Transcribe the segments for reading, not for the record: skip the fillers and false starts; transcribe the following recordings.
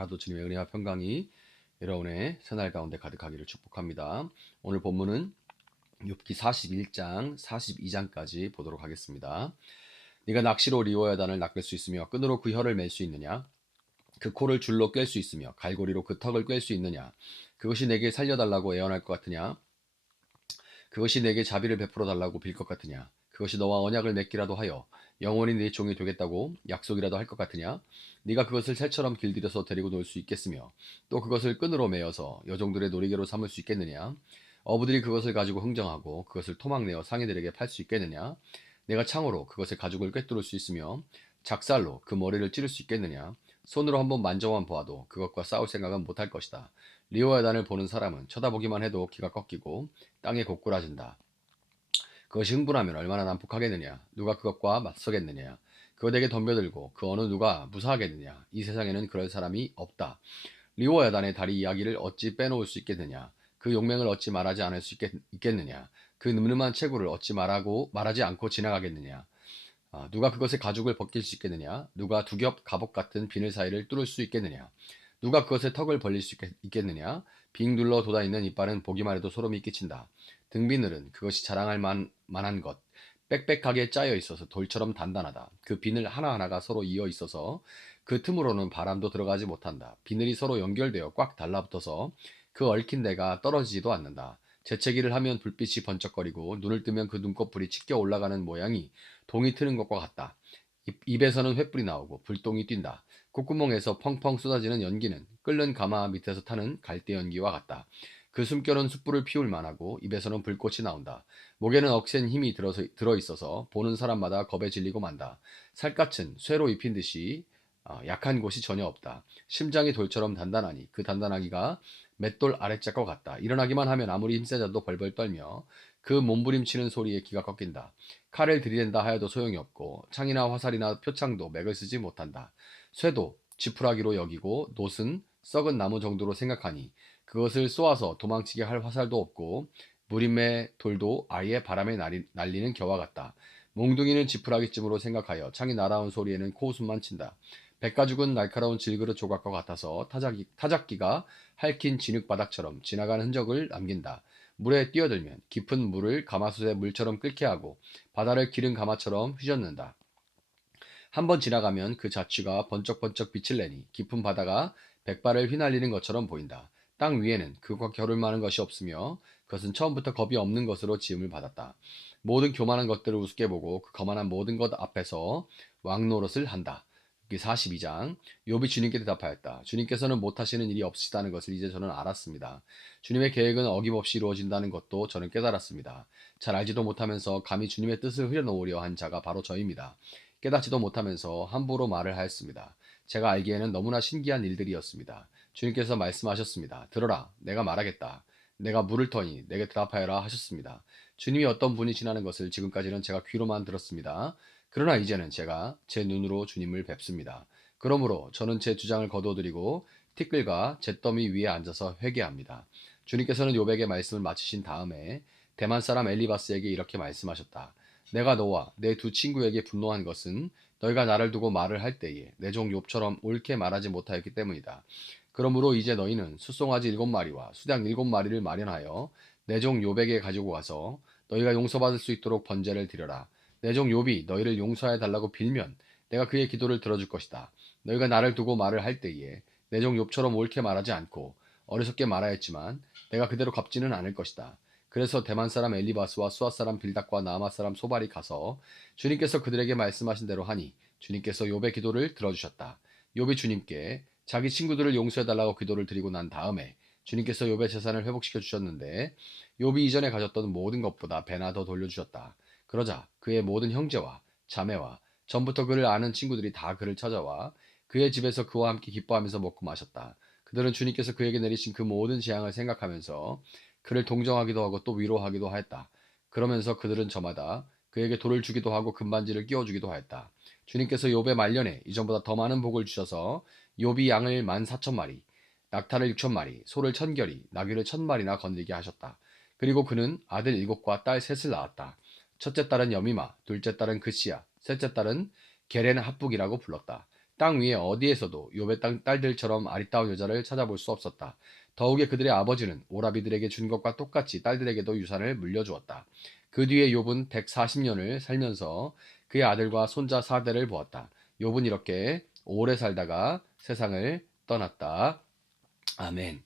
하나도 주님의 은혜와 평강이 여러분의 새날 가운데 가득하기를 축복합니다. 오늘 본문은 욥기 41장 42장까지 보도록 하겠습니다. 네가 낚시로 리워야단을 낚을 수 있으며 끈으로 그 혀를 맬 수 있느냐? 그 코를 줄로 꿰 수 있으며 갈고리로 그 턱을 꿰 수 있느냐? 그것이 내게 살려달라고 애원할 것 같으냐? 그것이 내게 자비를 베풀어 달라고 빌 것 같으냐? 그것이 너와 언약을 맺기라도 하여 영원히 네 종이 되겠다고 약속이라도 할 것 같으냐? 네가 그것을 새처럼 길들여서 데리고 놀 수 있겠으며 또 그것을 끈으로 매어서 여종들의 놀이개로 삼을 수 있겠느냐? 어부들이 그것을 가지고 흥정하고 그것을 토막내어 상인들에게 팔 수 있겠느냐? 내가 창으로 그것의 가죽을 꿰뚫을 수 있으며 작살로 그 머리를 찌를 수 있겠느냐? 손으로 한번 만져만 보아도 그것과 싸울 생각은 못할 것이다. 리오야단을 보는 사람은 쳐다보기만 해도 기가 꺾이고 땅에 고꾸라진다. 그것이 흥분하면 얼마나 난폭하겠느냐. 누가 그것과 맞서겠느냐. 그것에게 덤벼들고 그 어느 누가 무사하겠느냐. 이 세상에는 그럴 사람이 없다. 리오야단의 다리 이야기를 어찌 빼놓을 수 있겠느냐. 그 용맹을 어찌 말하지 않을 수 있겠느냐. 그 늠름한 체구를 어찌 말하지 않고 지나가겠느냐. 누가 그것의 가죽을 벗길 수 있겠느냐. 누가 두 겹 갑옷 같은 비늘 사이를 뚫을 수 있겠느냐. 누가 그것의 턱을 벌릴 수 있겠느냐. 빙 둘러 돋아있는 이빨은 보기만 해도 소름이 끼친다. 등비늘은 그것이 자랑할 만한 것. 빽빽하게 짜여 있어서 돌처럼 단단하다. 그 비늘 하나하나가 서로 이어 있어서 그 틈으로는 바람도 들어가지 못한다. 비늘이 서로 연결되어 꽉 달라붙어서 그 얽힌 데가 떨어지지도 않는다. 재채기를 하면 불빛이 번쩍거리고 눈을 뜨면 그 눈꺼풀이 치켜 올라가는 모양이 동이 트는 것과 같다. 입에서는 횃불이 나오고 불똥이 뛴다. 콧구멍에서 펑펑 쏟아지는 연기는 끓는 가마 밑에서 타는 갈대 연기와 같다. 그 숨결은 숯불을 피울 만하고 입에서는 불꽃이 나온다. 목에는 억센 힘이 들어있어서 보는 사람마다 겁에 질리고 만다. 살갗은 쇠로 입힌 듯이 약한 곳이 전혀 없다. 심장이 돌처럼 단단하니 그 단단하기가 맷돌 아랫짝과 같다. 일어나기만 하면 아무리 힘세자도 벌벌 떨며 그 몸부림치는 소리에 기가 꺾인다. 칼을 들이댄다 하여도 소용이 없고 창이나 화살이나 표창도 맥을 쓰지 못한다. 쇠도 지푸라기로 여기고 놋은 썩은 나무 정도로 생각하니 그것을 쏘아서 도망치게 할 화살도 없고 무림의 돌도 아예 바람에 날리는 겨와 같다. 몽둥이는 지푸라기쯤으로 생각하여 창이 날아온 소리에는 코웃음만 친다. 백가죽은 날카로운 질그릇 조각과 같아서 타작기가 핥힌 진흙바닥처럼 지나간 흔적을 남긴다. 물에 뛰어들면 깊은 물을 가마솥에 물처럼 끓게 하고 바다를 기른 가마처럼 휘젓는다. 한번 지나가면 그 자취가 번쩍번쩍 빛을 내니 깊은 바다가 백발을 휘날리는 것처럼 보인다. 땅 위에는 그것과 겨룰 만한 것이 없으며 그것은 처음부터 겁이 없는 것으로 지음을 받았다. 모든 교만한 것들을 우습게 보고 그 거만한 모든 것 앞에서 왕노릇을 한다. 42장 욥이 주님께 대답하였다. 주님께서는 못하시는 일이 없으시다는 것을 이제 저는 알았습니다. 주님의 계획은 어김없이 이루어진다는 것도 저는 깨달았습니다. 잘 알지도 못하면서 감히 주님의 뜻을 흐려놓으려 한 자가 바로 저입니다. 깨닫지도 못하면서 함부로 말을 하였습니다. 제가 알기에는 너무나 신기한 일들이었습니다. 주님께서 말씀하셨습니다. 들어라, 내가 말하겠다. 내가 물을 터니 내게 대답하여라 하셨습니다. 주님이 어떤 분이 지나는 것을 지금까지는 제가 귀로만 들었습니다. 그러나 이제는 제가 제 눈으로 주님을 뵙습니다. 그러므로 저는 제 주장을 거둬들이고 티끌과 잿더미 위에 앉아서 회개합니다. 주님께서는 욥에게 말씀을 마치신 다음에 대만 사람 엘리바스에게 이렇게 말씀하셨다. 내가 너와 내 두 친구에게 분노한 것은 너희가 나를 두고 말을 할 때에 내 종 욥처럼 옳게 말하지 못하였기 때문이다. 그러므로 이제 너희는 숫송아지 7마리와 수양 7마리를 마련하여 내 종 욥에게 가지고 가서 너희가 용서받을 수 있도록 번제를 드려라. 내 종 욥이 너희를 용서해 달라고 빌면 내가 그의 기도를 들어줄 것이다. 너희가 나를 두고 말을 할 때에 내 종 욥처럼 옳게 말하지 않고 어리석게 말하였지만 내가 그대로 갚지는 않을 것이다. 그래서 대만 사람 엘리바스와 수아 사람 빌닥과 나아마 사람 소발이 가서 주님께서 그들에게 말씀하신 대로 하니 주님께서 욥의 기도를 들어주셨다. 욥이 주님께 자기 친구들을 용서해 달라고 기도를 드리고 난 다음에 주님께서 욥의 재산을 회복시켜 주셨는데 욥이 이전에 가졌던 모든 것보다 배나 더 돌려주셨다. 그러자 그의 모든 형제와 자매와 전부터 그를 아는 친구들이 다 그를 찾아와 그의 집에서 그와 함께 기뻐하면서 먹고 마셨다. 그들은 주님께서 그에게 내리신 그 모든 재앙을 생각하면서 그를 동정하기도 하고 또 위로하기도 하였다. 그러면서 그들은 저마다 그에게 돌을 주기도 하고 금반지를 끼워주기도 하였다. 주님께서 욥의 말년에 이전보다 더 많은 복을 주셔서 욥이 양을 14,000마리, 낙타를 6,000마리, 소를 1,000결이, 나귀를 1,000마리나 건들게 하셨다. 그리고 그는 아들 7과 딸 셋을 낳았다. 첫째 딸은 여미마, 둘째 딸은 그시야, 셋째 딸은 게렌 합북이라고 불렀다. 땅 위에 어디에서도 욥의 딸들처럼 아리따운 여자를 찾아볼 수 없었다. 더욱이 그들의 아버지는 오라비들에게 준 것과 똑같이 딸들에게도 유산을 물려주었다. 그 뒤에 욥은 140년을 살면서 그의 아들과 손자 4대를 보았다. 욥은 이렇게 오래 살다가 세상을 떠났다. 아멘.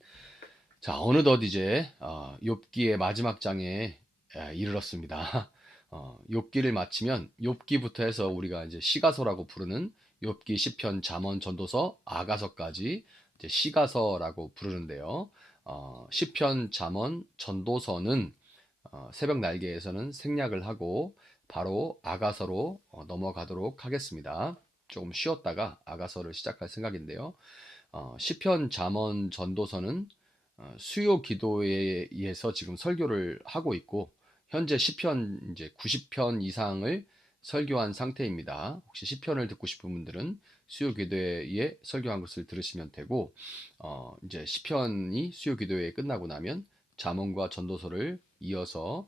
자, 어느덧 이제 욥기의 마지막 장에 이르렀습니다. 욥기를 마치면 욥기부터 해서 우리가 이제 시가서라고 부르는 욥기, 시편, 잠언, 전도서, 아가서까지 이제 시가서라고 부르는데요. 시편, 잠언, 전도서는 새벽 날개에서는 생략을 하고 바로 아가서로 넘어가도록 하겠습니다. 조금 쉬었다가 아가서를 시작할 생각인데요. 시편, 잠언, 전도서는 수요 기도에 의해서 지금 설교를 하고 있고 현재 시편 이제 90편 이상을 설교한 상태입니다. 혹시 시편을 듣고 싶은 분들은 수요 기도에 의해 설교한 것을 들으시면 되고 이제 시편이 수요 기도회 끝나고 나면 잠언과 전도서를 이어서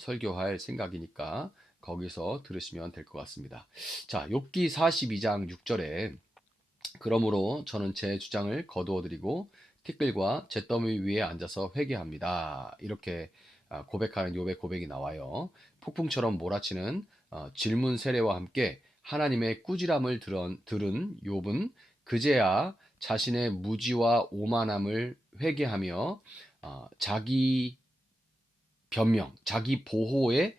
설교할 생각이니까 거기서 들으시면 될 것 같습니다. 자, 욥기 42장 6절에 그러므로 저는 제 주장을 거두어 드리고 티끌과 잿더미 위에 앉아서 회개합니다. 이렇게 고백하는 욥의 고백이 나와요. 폭풍처럼 몰아치는 질문 세례와 함께 하나님의 꾸지람을 들은 욥은 그제야 자신의 무지와 오만함을 회개하며 자기 변명, 자기 보호의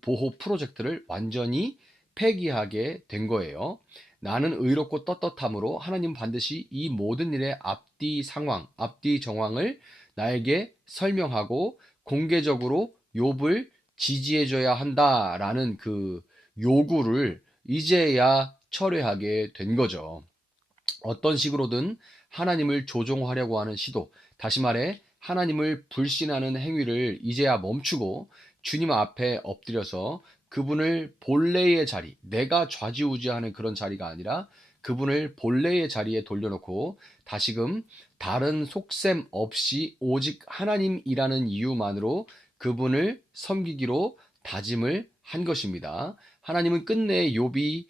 보호 프로젝트를 완전히 폐기하게 된 거예요. 나는 의롭고 떳떳함으로 하나님 반드시 이 모든 일의 앞뒤 상황, 앞뒤 정황을 나에게 설명하고 공개적으로 욥을 지지해줘야 한다라는 그 요구를 이제야 철회하게 된 거죠. 어떤 식으로든 하나님을 조종하려고 하는 시도, 다시 말해 하나님을 불신하는 행위를 이제야 멈추고 주님 앞에 엎드려서 그분을 본래의 자리, 내가 좌지우지하는 그런 자리가 아니라 그분을 본래의 자리에 돌려놓고 다시금 다른 속셈 없이 오직 하나님이라는 이유만으로 그분을 섬기기로 다짐을 한 것입니다. 하나님은 끝내 욥이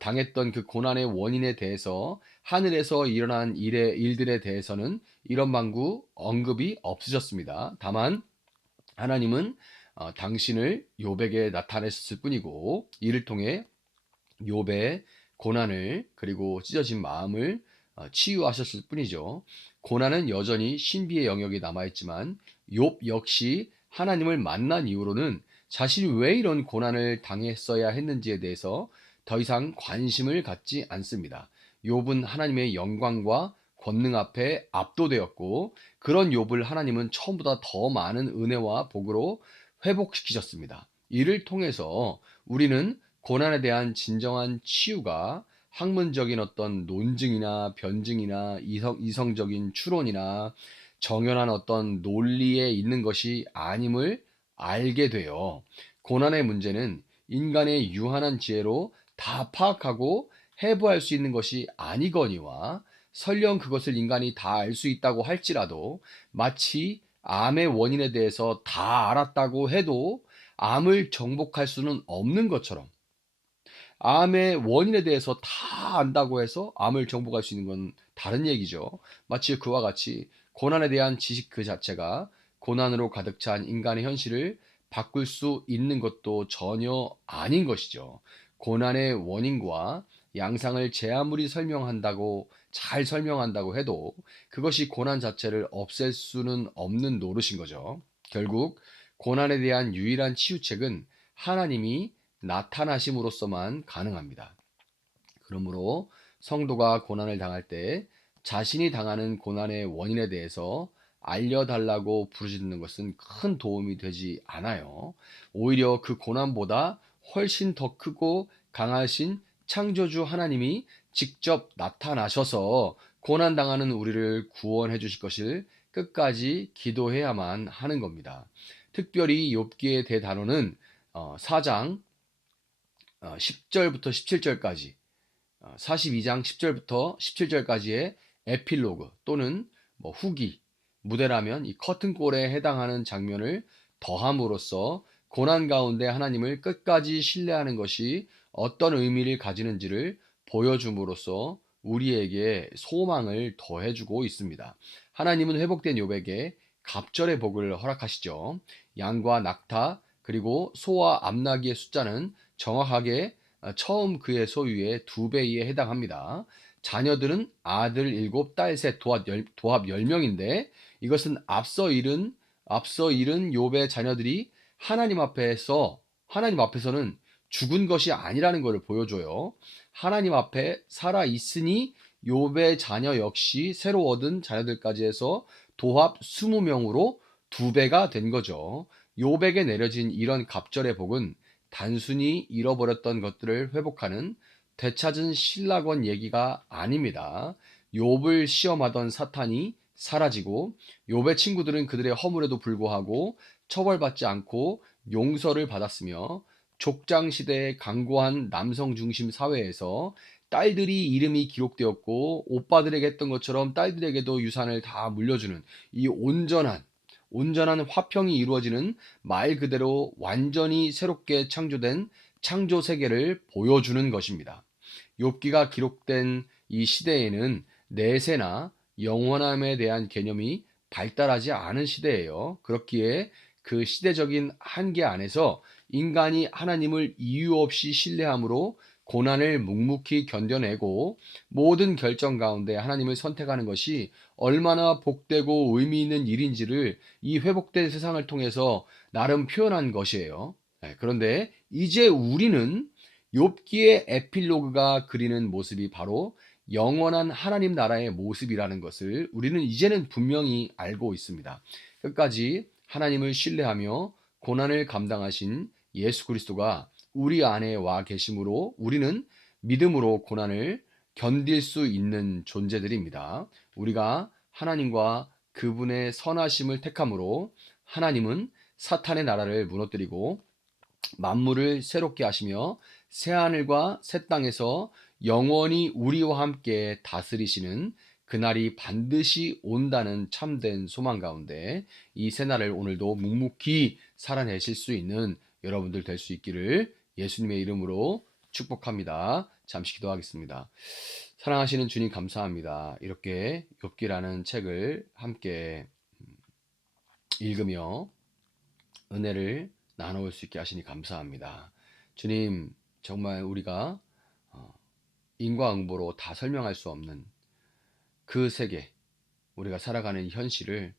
당했던 그 고난의 원인에 대해서 하늘에서 일어난 일들에 대해서는 이런 방구 언급이 없으셨습니다. 다만 하나님은 당신을 욥에게 나타냈을 뿐이고 이를 통해 욥의 고난을 그리고 찢어진 마음을 치유하셨을 뿐이죠. 고난은 여전히 신비의 영역이 남아있지만 욥 역시 하나님을 만난 이후로는 자신이 왜 이런 고난을 당했어야 했는지에 대해서 더 이상 관심을 갖지 않습니다. 욥은 하나님의 영광과 권능 앞에 압도되었고 그런 욥을 하나님은 처음보다 더 많은 은혜와 복으로 회복시키셨습니다. 이를 통해서 우리는 고난에 대한 진정한 치유가 학문적인 어떤 논증이나 변증이나 이성적인 추론이나 정연한 어떤 논리에 있는 것이 아님을 알게 돼요. 고난의 문제는 인간의 유한한 지혜로 다 파악하고 해부할 수 있는 것이 아니거니와 설령 그것을 인간이 다 알 수 있다고 할지라도 마치 암의 원인에 대해서 다 알았다고 해도 암을 정복할 수는 없는 것처럼 암의 원인에 대해서 다 안다고 해서 암을 정복할 수 있는 건 다른 얘기죠. 마치 그와 같이 고난에 대한 지식 그 자체가 고난으로 가득 찬 인간의 현실을 바꿀 수 있는 것도 전혀 아닌 것이죠. 고난의 원인과 양상을 제 아무리 잘 설명한다고 해도 그것이 고난 자체를 없앨 수는 없는 노릇인 거죠. 결국 고난에 대한 유일한 치유책은 하나님이 나타나심으로써만 가능합니다. 그러므로 성도가 고난을 당할 때 자신이 당하는 고난의 원인에 대해서 알려달라고 부르짖는 것은 큰 도움이 되지 않아요. 오히려 그 고난보다 훨씬 더 크고 강하신 창조주 하나님이 직접 나타나셔서 고난당하는 우리를 구원해 주실 것을 끝까지 기도해야만 하는 겁니다. 특별히 욥기의 대단원은 4장 10절부터 17절까지 42장 10절부터 17절까지의 에필로그 또는 뭐 후기 무대라면 이 커튼콜에 해당하는 장면을 더함으로써 고난 가운데 하나님을 끝까지 신뢰하는 것이 어떤 의미를 가지는지를 보여줌으로써 우리에게 소망을 더해주고 있습니다. 하나님은 회복된 욥에게 갑절의 복을 허락하시죠. 양과 낙타 그리고 소와 암나귀의 숫자는 정확하게 처음 그의 소유의 2배에 해당합니다. 자녀들은 아들 7, 딸 3, 도합 10명인데 이것은 앞서 잃은 욥의 자녀들이 하나님 앞에서는 죽은 것이 아니라는 것을 보여줘요. 하나님 앞에 살아 있으니 욥의 자녀 역시 새로 얻은 자녀들까지 해서 도합 20명으로 2배가 된 거죠. 욥에게 내려진 이런 갑절의 복은 단순히 잃어버렸던 것들을 회복하는 되찾은 신라권 얘기가 아닙니다. 욥을 시험하던 사탄이 사라지고 욥의 친구들은 그들의 허물에도 불구하고 처벌받지 않고 용서를 받았으며 족장 시대의 강고한 남성 중심 사회에서 딸들이 이름이 기록되었고 오빠들에게 했던 것처럼 딸들에게도 유산을 다 물려주는 이 온전한 화평이 이루어지는 말 그대로 완전히 새롭게 창조된 창조 세계를 보여주는 것입니다. 욥기가 기록된 이 시대에는 내세나 영원함에 대한 개념이 발달하지 않은 시대예요. 그렇기에 그 시대적인 한계 안에서 인간이 하나님을 이유 없이 신뢰함으로 고난을 묵묵히 견뎌내고 모든 결정 가운데 하나님을 선택하는 것이 얼마나 복되고 의미 있는 일인지를 이 회복된 세상을 통해서 나름 표현한 것이에요. 그런데 이제 우리는 욥기의 에필로그가 그리는 모습이 바로 영원한 하나님 나라의 모습이라는 것을 우리는 이제는 분명히 알고 있습니다. 끝까지 하나님을 신뢰하며 고난을 감당하신 예수 그리스도가 우리 안에 와 계심으로 우리는 믿음으로 고난을 견딜 수 있는 존재들입니다. 우리가 하나님과 그분의 선하심을 택함으로 하나님은 사탄의 나라를 무너뜨리고 만물을 새롭게 하시며 새하늘과 새 땅에서 영원히 우리와 함께 다스리시는 그날이 반드시 온다는 참된 소망 가운데 이 새날을 오늘도 묵묵히 살아내실 수 있는 여러분들 될 수 있기를 예수님의 이름으로 축복합니다. 잠시 기도하겠습니다. 사랑하시는 주님 감사합니다. 이렇게 욥기라는 책을 함께 읽으며 은혜를 나눠올 수 있게 하시니 감사합니다. 주님, 정말 우리가 인과응보로 다 설명할 수 없는 그 세계, 우리가 살아가는 현실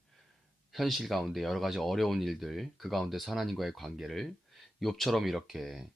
가운데 여러 가지 어려운 일들, 그 가운데서 하나님과의 관계를 욥처럼 이렇게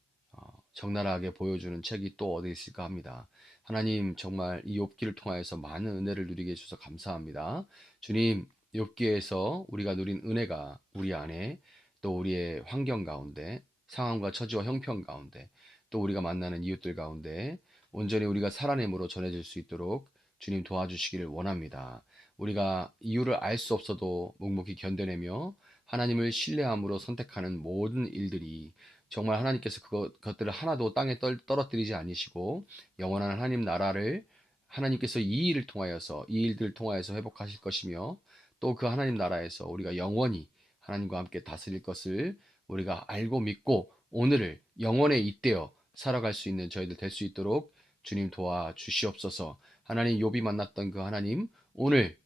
적나라하게 보여주는 책이 또 어디 있을까 합니다. 하나님, 정말 이 욥기를 통하여서 많은 은혜를 누리게 해주셔서 감사합니다. 주님, 욥기에서 우리가 누린 은혜가 우리 안에 또 우리의 환경 가운데 상황과 처지와 형편 가운데 또 우리가 만나는 이웃들 가운데 온전히 우리가 살아냄으로 전해질 수 있도록 주님 도와주시기를 원합니다. 우리가 이유를 알 수 없어도 묵묵히 견뎌내며 하나님을 신뢰함으로 선택하는 모든 일들이 정말 하나님께서 그것들을 하나도 땅에 떨어뜨리지 않으시고 영원한 하나님 나라를 하나님께서 이 일들을 통하여서 회복하실 것이며 또 그 하나님 나라에서 우리가 영원히 하나님과 함께 다스릴 것을 우리가 알고 믿고 오늘을 영원에 잇대어 살아갈 수 있는 저희들 될 수 있도록 주님 도와주시옵소서. 하나님, 욥이 만났던 그 하나님, 오늘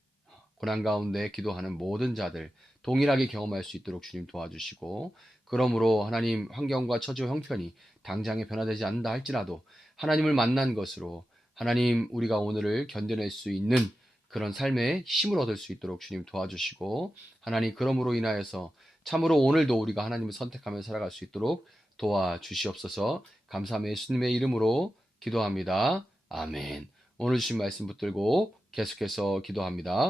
고난 가운데 기도하는 모든 자들 동일하게 경험할 수 있도록 주님 도와주시고, 그러므로 하나님, 환경과 처지와 형편이 당장에 변화되지 않는다 할지라도 하나님을 만난 것으로 하나님, 우리가 오늘을 견뎌낼 수 있는 그런 삶의 힘을 얻을 수 있도록 주님 도와주시고, 하나님, 그러므로 인하여서 참으로 오늘도 우리가 하나님을 선택하며 살아갈 수 있도록 도와주시옵소서. 감사함의 예수님의 이름으로 기도합니다. 아멘. 오늘 주신 말씀 붙들고 계속해서 기도합니다.